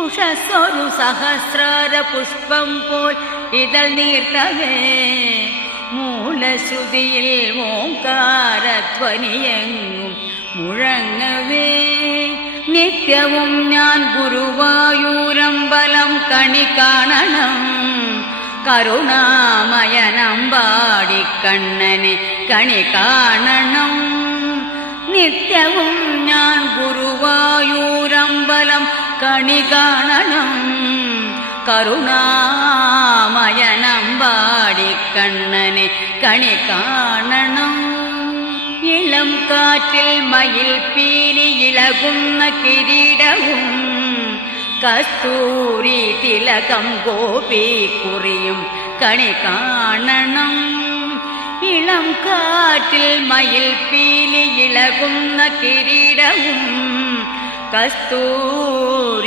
ഉഷസ്സൊരു സഹസ്രാര പുഷ്പം പോൽ ഇതൾ നീർത്തവേ മൂലശ്രുതിയിൽ ഓംകാരധ്വനിയെങ്ങും മുഴങ്ങവേ നിത്യവും ഞാൻ ഗുരുവായൂരമ്പലം കണി കാണണം കരുണാമയനമ്പാടിക്കണ്ണനെ കണി കാണണം നിത്യവും ഞാൻ ഗുരുവായൂരമ്പലം കണി കാണണം കരുണാമയനമ്പാടിക്കണ്ണനെ കണി കാണണം ഇളം കാറ്റിൽ മയിൽ പീലി ഇളകുന്ന കിരീടവും കസ്തൂരി തിലകം ഗോപിക്കുറിയും കണി കാണണം ഇളം കാറ്റിൽ മയിൽ പീലി ഇളകുന്ന കിരീടവും കസ്തൂരി